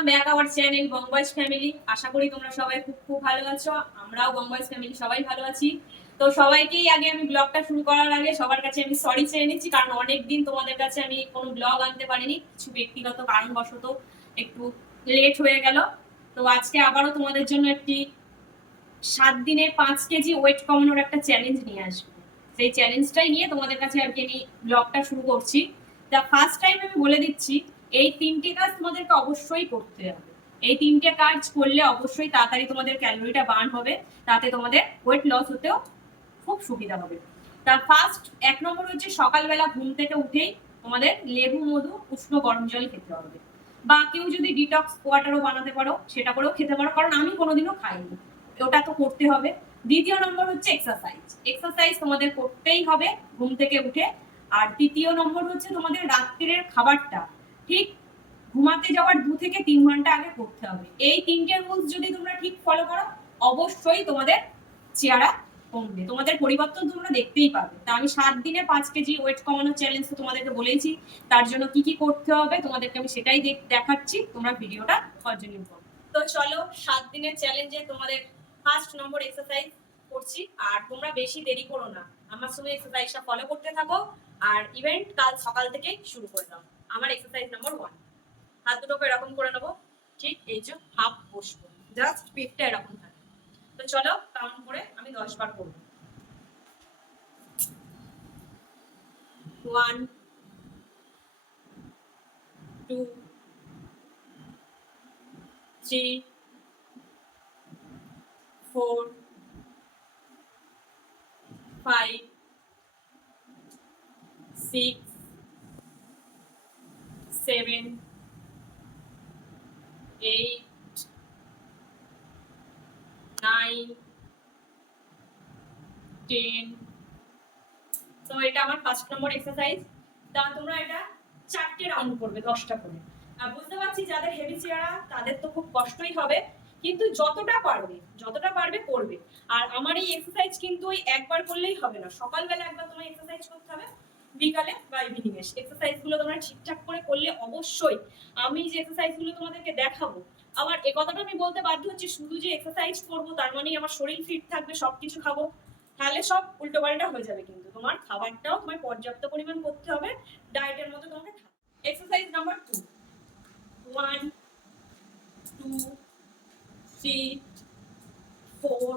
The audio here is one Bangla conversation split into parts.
Welcome back our channel Bong Boys family. আশা করি তোমরা সবাই খুব খুব ভালো আছো। আমরাও বংবয়েজ ফ্যামিলি সবাই ভালো আছি। তো সবাইকেই আগে আমি ব্লগটা শুরু করার আগে সবার কাছে আমি সরি চেয়ে নিচ্ছি, কারণ অনেকদিন তোমাদের কাছে আমি কোনো ব্লগ আনতে পারিনি, কিছু ব্যক্তিগত কারণবশত একটু লেট হয়ে গেল। তো আজকে আবারও তোমাদের জন্য একটি 7 দিনে 5 কেজি ওয়েট কমানোর একটা চ্যালেঞ্জ নিয়ে আসবো। সেই চ্যালেঞ্জটাই নিয়ে তোমাদের কাছে আর কি আমি ব্লগটা শুরু করছি। দ্য ফার্স্ট টাইম আমি বলে দিচ্ছি, এই 3টে কাজ তোমাদেরকে অবশ্যই করতে হবে। এই 3টে কাজ করলে অবশ্যই তাড়াতাড়ি তোমাদের ক্যালোরিটা বার্ন হবে, তাতে তোমাদের ওয়েট লস হতেও খুব সুবিধা হবে। তার ফার্স্ট 1 নম্বর হচ্ছে সকালবেলা ঘুম থেকে উঠেই তোমাদের লেবু মধু উষ্ণ গরম জল খেতে হবে, বা কেউ যদি ডিটক্স ওয়াটারও বানাতে পারো সেটা করেও খেতে পারো, কারণ আমি কোনোদিনও খাইনি, ওটা তো করতে হবে। দ্বিতীয় নম্বর হচ্ছে এক্সারসাইজ। এক্সারসাইজ তোমাদের করতেই হবে ঘুম থেকে উঠে। আর তৃতীয় নম্বর হচ্ছে তোমাদের রাত্রির খাবারটা ঠিক ঘুমাতে যাওয়ার 2 থেকে 3 ঘন্টা আগে করতে হবে। এই 3টে রুলস যদি তোমরা ঠিক ফলো করো, অবশ্যই তোমাদের চেহারা কমবে, তোমাদের পরিবর্তন তোমরা দেখতেই পাবে। তা আমি 7 দিনে 5 কেজি ওয়েট কমানোর চ্যালেঞ্জ তো তোমাদেরকে বলেইছি, তার জন্য কি কি করতে হবে তোমাদেরকে আমি সেটাই দেখাচ্ছি, তোমরা ভিডিওটা কন্টিনিউ করো। তো চলো 7 দিনের চ্যালেঞ্জে তোমাদের ফার্স্ট নম্বর এক্সারসাইজ করছি। আর তোমরা বেশি দেরি করো না, আমার সঙ্গে এক্সারসাইজটা ফলো করতে থাকো। আর ইভেন্ট কাল সকাল থেকে শুরু করে দাও। আমার এক্সারসাইজ নাম্বার 1, হাত দুটোকে এরকম করে নেবো, ঠিক এই যে হাফ বসবো, জাস্ট পেটটা এরকম থাকে। তো চলো কাউন্ট করে আমি 10 বার করবো। 1 2 3 4 5 6 7 8 9 10। তো এটা আমার ফার্স্ট নম্বর এক্সারসাইজ। তা তোমরা এটা 4টে রাউন্ড করবে, 10টা করে। আর বুঝতে পারছি যাদের হেভি চেহারা তাদের তো খুব কষ্টই হবে, কিন্তু যতটা পারবে করবে। আর আমার এই এক্সারসাইজ কিন্তু ওই একবার করলেই হবে না, সকালবেলা একবার তোমার এক্সারসাইজ করতে হবে, বিকালে বা ইভিনিং এ এক্সারসাইজ গুলো তোমরা ঠিকঠাক করে করলে অবশ্যই আমি যে এক্সারসাইজ গুলো তোমাদেরকে দেখাবো, আমার এই কথাটা আমি বলতে বাধ্য হচ্ছি, শুধু যে এক্সারসাইজ করবো তার মানে আমার শরীর ফিট থাকবে, সবকিছু খাবো, তাহলে সব উল্টোপাল্টা হয়ে যাবে। কিন্তু তোমার খাবারটাও তোমার পর্যাপ্ত পরিমাণ করতে হবে, ডায়েটের মতো তোমাকে খাবে। Exercise number 2, 1 2 3 4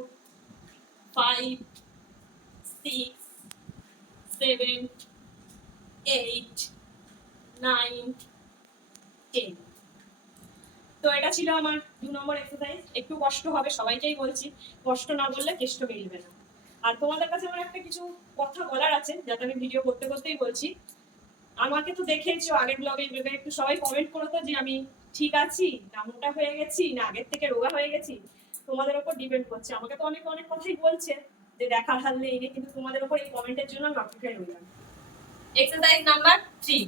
5 6 7 8 9 10। তো এটা ছিল আমার 2 নম্বর এক্সারসাইজ। একটু কষ্ট হবে, সবাইকেই বলছি, কষ্ট না করলে কেষ্ট মিলবে না। আর তোমাদের কাছে আমার একটা কিছু কথা বলার আছে, যাতে আমি ভিডিও করতে করতেই বলছি। আমাকে তো দেখেছো আগের ব্লগে, একটু সবাই কমেন্ট করো তো যে আমি ঠিক আছি না মোটা হয়ে গেছি না আগের থেকে রোগা হয়ে গেছি। তোমাদের উপর ডিপেন্ড করছে। আমাকে তো অনেক অনেক কথাই বলছে যে দেখার হাল নেই, কিন্তু তোমাদের উপর এই কমেন্টের জন্য আমি অপেক্ষায় রইলাম। এক্সারসাইজ নাম্বার 3,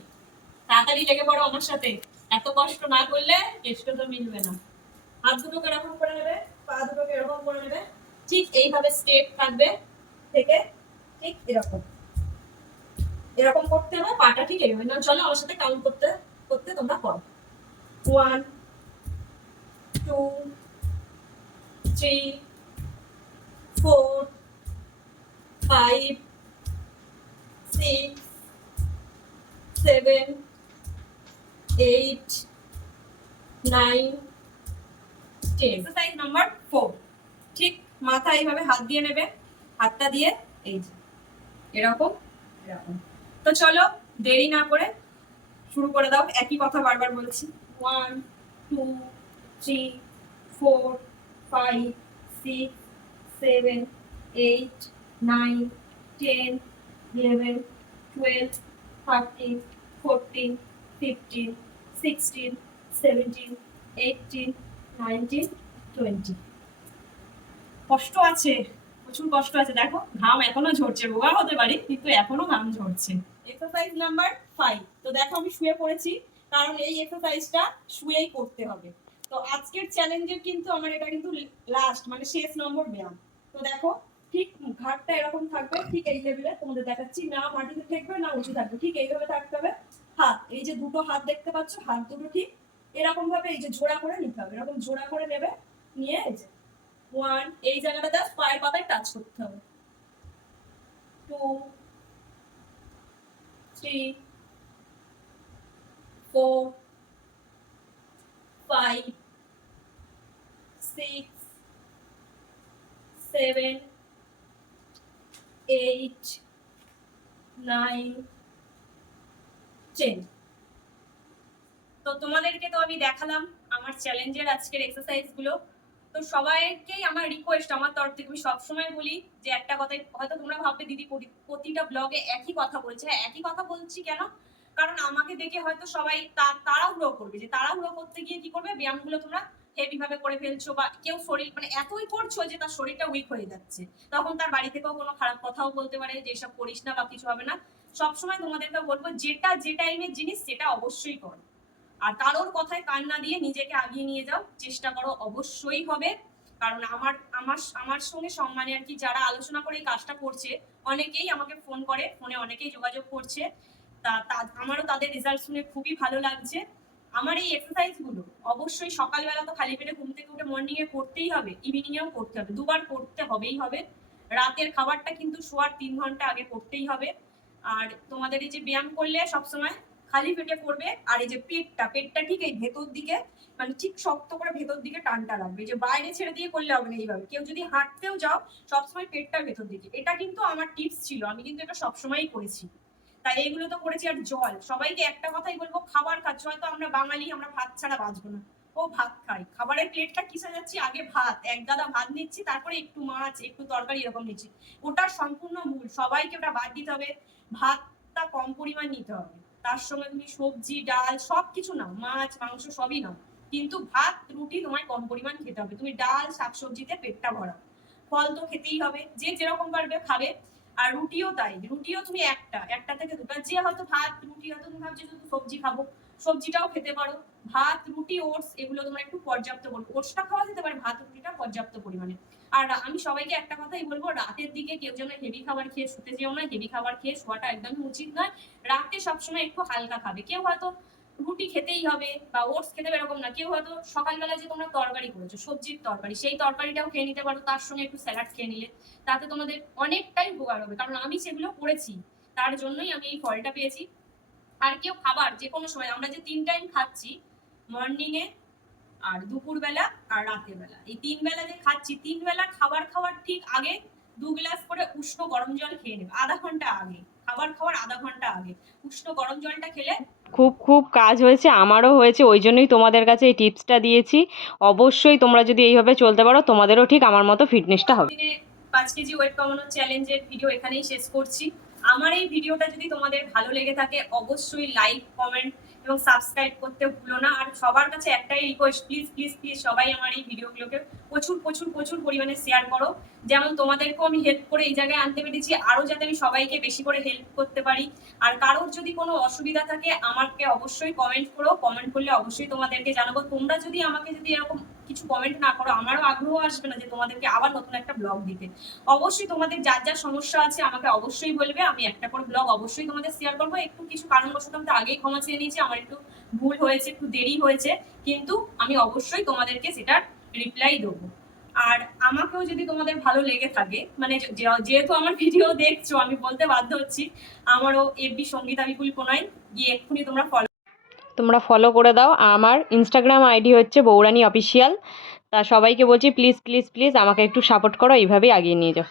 তাড়াতাড়ি লেগে পড়ো আমার সাথে, এত কষ্ট না করলে কেষ্ট তো মিলবে না। হাত দুটোকে এরকম করে নেবে, পা দুটোকে এরকম করে নেবে, ঠিক এইভাবে স্টেপ থাকবে, থেকে ঠিক এরকম এরকম করতে হবে, পাটা ঠিক এইভাবে না। চলো আমার সাথে কাউন্ট করতে করতে তোমরা করো। 1 2 3 4 5 6 7 8 9 10। এক্সারসাইজ নাম্বার 4, ঠিক মাথা এইভাবে হাত দিয়ে নেবে, হাতটা দিয়ে এই যে এরকম এরকম। তো চলো দেরি না করে শুরু করে দাও, একই কথা বারবার বলছি। 1 2 3 4 5 6 7 8 9 10 11 12 13 14 15 16 17 18 19 20। কষ্ট আছে, প্রচুর কষ্ট আছে, দেখো ঘাম এখনো ঝরছে, রোগা হতে পারি কিন্তু এখনো ঘাম ঝরছে। এক্সারসাইজ নাম্বার 5, তো দেখো আমি শুয়ে পড়েছি, কারণ এই এক্সারসাইজটা শুয়েই করতে হবে। তো আজকের চ্যালেঞ্জের কিন্তু আমার এটা কিন্তু লাস্ট মানে শেষ নম্বর ব্যায়াম। তো দেখো ঠিক ঘাটটা এরকম থাকবে, ঠিক এই লেভেলে তোমাদের দেখাচ্ছি, না মাটিতে থাকবে না উঁচু থাকবে, ঠিক এইভাবে থাকতে হবে। হাত, এই যে দুটো হাত দেখতে পাচ্ছ, হাত দুটো ঠিক এরকম ভাবে এই যে জোড়া করে নিতে হবে, এরকম জোড়া করে নেবে, নিয়ে এই যে 1 এই জায়গাটা জাস্ট পায়ের পাতায় টাচ করতে হবে, 2 3 4 5 6 7 8 9 10। তো তোমাদেরকে তো আমি দেখালাম আমার চ্যালেঞ্জের আজকের এক্সারসাইজ গুলো। তো সবাইকেই আমার রিকোয়েস্ট আমার তরফ থেকে, আমি সবসময় বলি যে একটা কথাই, হয়তো তোমরা ভাববে দিদি প্রতিটা ব্লগে একই কথা বলছে। হ্যাঁ, একই কথা বলছি কেন, কারণ আমাকে দেখে হয়তো সবাই তাড়াহুড়ো করবে, যে তাড়াহুড়ো করতে গিয়ে কি করবে, ব্যায়ামগুলো তোমরা হেভি ভাবে করে ফেলছো, বা কেউ শরীর মানে এতই করছো যে তার শরীরটা উইক হয়ে যাচ্ছে, তখন তার বাড়ি থেকেও কোনো খারাপ কথাও বলতে পারে যে এসব করিস না বা কিছু হবে না। সবসময় তোমাদেরকে বলবো যেটা যে টাইমের জিনিস সেটা অবশ্যই করো, আর কারোর কথায় কান না দিয়ে নিজেকে আগিয়ে নিয়ে যাও, চেষ্টা করো, অবশ্যই হবে। কারণ আমার আমার আমার সঙ্গে সম্মানে আর কি যারা আলোচনা করে এই কাজটা করছে, অনেকেই আমাকে ফোন করে, ফোনে অনেকেই যোগাযোগ করছে, আমারও তাদের রেজাল্ট শুনে খুবই ভালো লাগছে। আমার এই এক্সারসাইজ গুলো অবশ্যই সকালবেলা তো খালি পেটে ঘুম থেকে উঠে মর্নিং এ করতেই হবে, ইভিনিং এও করতে হবে, দুবার করতে হবেই হবে। রাতের খাবারটা কিন্তু শোয়ার 3 ঘন্টা আগে করতেই হবে। আর তোমাদের এই যে ব্যায়াম করলে সবসময় খালি পেটে করবে, আর এই যে পেটটা ঠিক এই ভেতর দিকে, মানে ঠিক শক্ত করে ভেতর দিকে টানটা রাখবে, যে বাইরে ছেড়ে দিয়ে করলে হবে না। এইভাবে কেউ যদি হাঁটতেও যাও সবসময় পেটটা ভেতর দিকে, এটা কিন্তু আমার টিপস ছিল, আমি কিন্তু এটা সবসময়ই করেছি। তাই এইগুলো তো করেছি। আর জল, সবাইকে একটা কথাই বলবো, খাবার খাচ্ছ, হয়তো আমরা বাঙালি, আমরা ভাত ছাড়া বাঁচবো না, ও ভাত খাই, খাবারের প্লেটটা কিসে যাচ্ছি, আগে ভাত, এক গাদা ভাত নিচ্ছি, তারপরে একটু মাছ একটু তরকারি এরকম নিচ্ছি, ওটার সম্পূর্ণ ভুল, সবাইকে ওটা বাদ দিতে হবে। ভাতটা কম পরিমাণ নিতে হবে, তার সঙ্গে তুমি সবজি ডাল সবকিছু নাও, মাছ মাংস সবই নাও, কিন্তু ভাত রুটি তোমায় কম পরিমাণ খেতে হবে। তুমি ডাল শাকসবজিতে পেটটা ভরাও, ফল তো খেতেই হবে, যে যেরকম পারবে খাবে। আর রুটিও তাই, রুটিও তুমি একটা থেকে দুটো, যে হয়তো ভাত রুটি হয়তো তুমি ভাবছো শুধু সবজি খাবো, সবজিটাও খেতে পারো। ভাত রুটি ওটস এগুলো তোমরা একটু পর্যাপ্ত বলবো, ওটসটা খাওয়া যেতে পারে, ভাত রুটিটা পর্যাপ্ত পরিমাণে। আর আমি সবাইকে একটা কথাই বলবো, রাতের দিকে কেউ যেন হেভি খাবার খেয়ে শুতে যেও না, হেভি খাবার খেয়ে শোয়াটা একদমই উচিত নয়। রাতে সবসময় একটু হালকা খাবে, কেউ হয়তো রুটি খেতেই হবে বা ওটস খেতে হবে এরকম না, কেউ হয়তো সকালবেলা যে তোমরা তরকারি করেছো সবজির তরকারি, সেই তরকারিটাও খেয়ে নিতে পারো, তার সঙ্গে একটু স্যালাড খেয়ে নিলে তাতে তোমাদের অনেকটাই উপকার হবে, কারণ আমি সেগুলো করেছি, তার জন্যই আমি এই ফলটা পেয়েছি। আর কেউ খাবার যে কোনো সময়, আমরা যে 3 টাইম খাচ্ছি, মর্নিং এ আর দুপুরবেলা আর রাতের বেলা, এই 3 বেলা যে খাচ্ছি, 3 বেলা খাবার খাওয়ার ঠিক আগে 2 গ্লাস করে উষ্ণ গরম জল খেয়ে নেবে, আধা ঘন্টা আগে, খাবার খাওয়ার আধা ঘন্টা আগে উষ্ণ গরম জলটা খেলে খুব খুব কাজ হয়েছে, আমারও হয়েছে, ওই জন্যই তোমাদের কাছে এই টিপসটা দিয়েছি। অবশ্যই তোমরা যদি এইভাবে চলতে পারো তোমাদেরও ঠিক আমার মতো ফিটনেসটা হবে। দিনে 5 কেজি ওয়েট কমানোর চ্যালেঞ্জের ভিডিও এখানেই শেষ করছি। আমার এই ভিডিওটা যদি তোমাদের ভালো লেগে থাকে অবশ্যই লাইক কমেন্ট এবং সাবস্ক্রাইব করতে ভুলো না। আর সবার কাছে একটাই রিকোয়েস্ট, প্লিজ প্লিজ প্লিজ সবাই আমার এই ভিডিওগুলোকে প্রচুর প্রচুর প্রচুর পরিমাণে শেয়ার করো। যেমন তোমাদেরকেও আমি হেল্প করে এই জায়গায় আনতে পেরেছি, আরো যাতে আমি সবাইকে বেশি করে হেল্প করতে পারি। আর কারোর যদি কোনো অসুবিধা থাকে আমাকে অবশ্যই কমেন্ট করো, কমেন্ট করলে অবশ্যই তোমাদেরকে জানাবো। তোমরা যদি আমাকে যদি এরকম কিছু কমেন্ট না করো, আমারও আগ্রহ আসবে না যে তোমাদেরকে আবার নতুন একটা ব্লগ দিতে। অবশ্যই তোমাদের যার যা সমস্যা আছে আমাকে অবশ্যই বলবে, আমি একটা করে ব্লগ অবশ্যই তোমাদের শেয়ার করবো। একটু কিছু কারণবশত আমি তো আগেই ক্ষমা চেয়ে নিয়েছি, আমার একটু ভুল হয়েছে, একটু দেরি হয়েছে, কিন্তু আমি অবশ্যই তোমাদেরকে সেটার রিপ্লাই দেবো। আর আমাকেও যদি তোমাদের ভালো লেগে থাকে, মানে যেহেতু আমার ভিডিও দেখছো আমি বলতে বাধ্য হচ্ছি, আমারও এফবি সঙ্গীতা বিপুল কোনাই, গিয়ে এক্ষুনি তোমরা ফলো করে দাও। আমার ইনস্টাগ্রাম আইডি হচ্ছে বৌরানী অফিসিয়াল। তা সবাইকে বলছি প্লিজ প্লিজ প্লিজ আমাকে একটু সাপোর্ট করো, এইভাবেই এগিয়ে নিয়ে যাও।